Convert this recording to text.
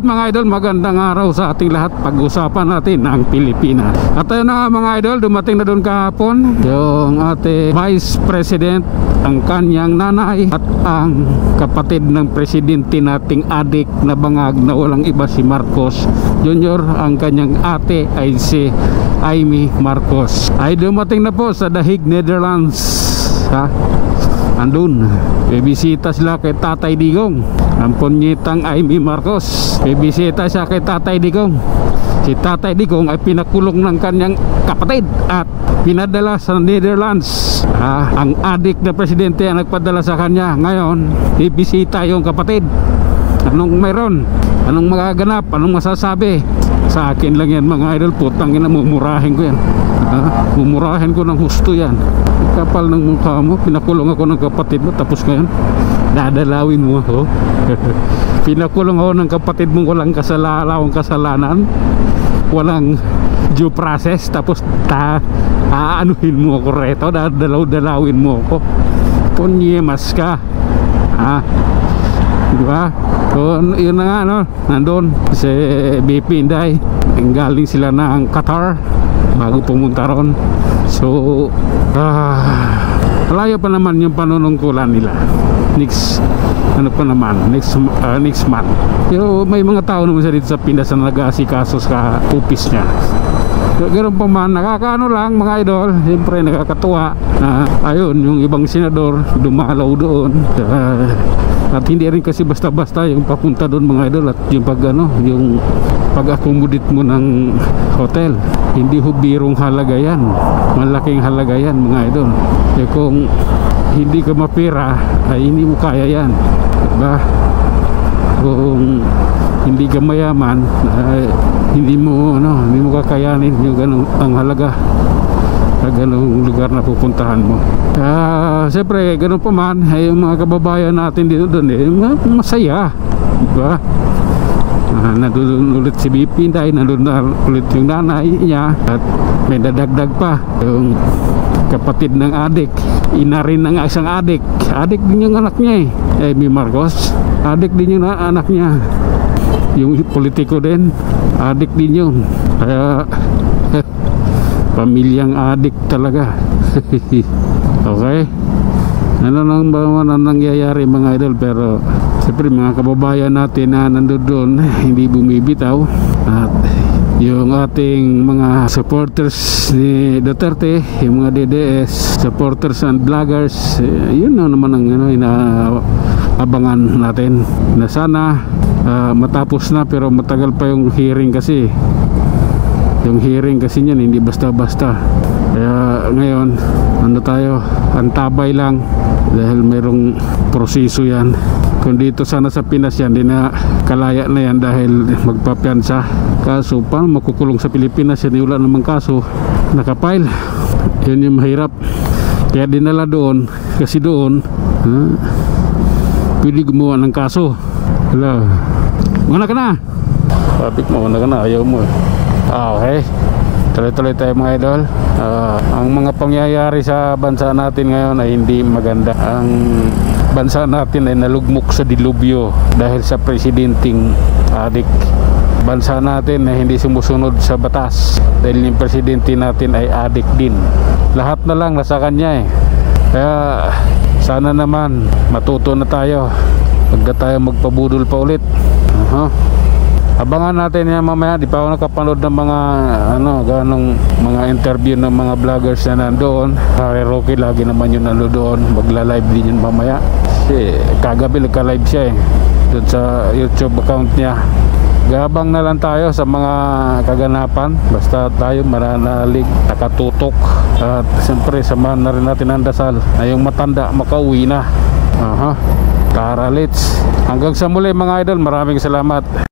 Alright mga idol, magandang araw sa ating lahat. Pag-usapan natin ang Pilipinas. At ayun na mga idol, dumating na doon kahapon yung ating Vice President, ang kanyang nanay at ang kapatid ng presidente nating adik na bangag na walang iba si Marcos Jr. Ang kanyang ate ay si Amy Marcos. Ay dumating na po sa The Hague, Netherlands. Andun, bibisita sila kay Tatay Digong, ang punyetang Amy Marcos. Bibisita siya kay Tatay Digong. Si Tatay Digong ay pinakulong ng kanyang kapatid at pinadala sa Netherlands. Ang adik na presidente ang nagpadala sa kanya. Ngayon, bibisita yung kapatid. Anong mayroon? Anong magaganap? Anong masasabi? Sa akin lang yan mga idol, putang ina, mumurahin ko yan. Mumurahin ko ng husto yan. Kapal ng mukha mo, pinakulong ako ng kapatid mo, tapos ngayon dadalawin mo ako. Pinakulong ako ng kapatid mo, walang kasalanan, walang due process, tapos aanuhin mo ako reto, dadalawin mo ako. Punyemas ka, diba? So, yun na nga, no? Nandun si BP Inday, galing sila ng Qatar bago pumunta ron. So malayo pa naman yung panunungkulan nila. Next month. Pero may mga tao naman sa dito sa Pinas na nag-aasikaso sa upis niya. So, ganoon pa man, nakakaano lang mga idol. Siyempre nakakatuwa na ayun, yung ibang senador dumalaw doon. At hindi rin kasi basta-basta yung papunta doon mga idol. At yung yung pag-accommodate mo ng hotel, hindi ho birong halaga yan, malaking halaga yan mga idol. Kung hindi ka mapira ay hindi mo kaya yan, diba? Kung hindi ka mayaman ay hindi mo kakayanin yung ganong ang halaga sa ganong lugar na pupuntahan mo. Siyempre ganun pa man ay yung mga kababayan natin dito doon masaya, diba? Nandun ulit si BP Inday, nandun ulit yung nanay niya, at may dadagdag pa yung kapatid ng adik, ina rin ng isang adik din yung anak niya Amy Marcos, adik din yung anak niya, yung politiko din, adik din yun. Kaya pamilyang adik talaga. Okay, ano nang ba nangyayari mga idol, pero siyempre mga kababayan natin na nandoon hindi bumibitaw. At yung ating mga supporters ni Duterte, yung mga DDS supporters and vloggers, yun na naman ang inaabangan natin, na sana matapos na. Pero matagal pa yung hearing kasi. Yung hearing kasi niyan hindi basta-basta. Kaya ngayon tayo, antabay lang, dahil mayroong proseso yan. Kung dito sana sa Pinas yan, di na kalaya na yan dahil magpapiansa. Kaso paano makukulong sa Pilipinas yan? Wala namang kaso nakapile. Yan yung mahirap. Kaya dinala doon, kasi doon pwede gumawa ng kaso. Wala, muna ka na, papik mo, muna ka na, ayaw mo okay, tuloy-tuloy tayo mga idol. Ang mga pangyayari sa bansa natin ngayon ay hindi maganda. Ang bansa natin ay nalugmok sa dilubyo dahil sa presidenting adik. Bansa natin ay hindi sumusunod sa batas dahil yung presidente natin ay adik din. Lahat na lang nasa kanya Kaya sana naman matuto na tayo, huwag na tayo magpabudol pa ulit. Abangan natin yan mamaya. Di pa ako nakapanood ng mga ganong mga interview ng mga vloggers na nandoon. Harry Roque lagi naman yun nandoon, magla-live din yun mamaya. Kasi kagabi nagka-live siya doon sa YouTube account niya. Gabang na lang tayo sa mga kaganapan, basta tayo mananalig, nakatutok. At siyempre samahan na rin natin ang dasal na yung matanda makauwi na. Tara, let's. Hanggang sa muli mga idol, maraming salamat.